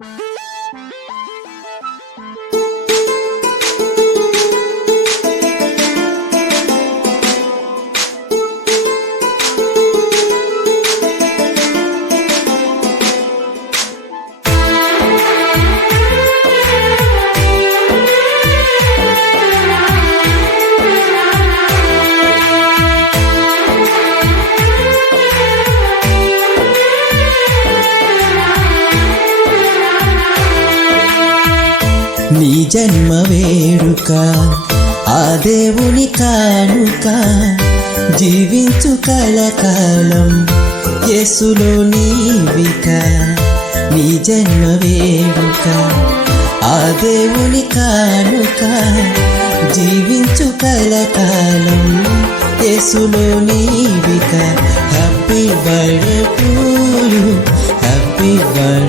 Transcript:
నీ జన్మ వేడుక ఆ దేవుని కానుక, జీవించు కలకాలం యేసులో నీవిక. నీ జన్మ వేడుక ఆ దేవుని కానుక, జీవించు కలకాలం యేసులో నీవిక. Happy birthday to you, happy birthday.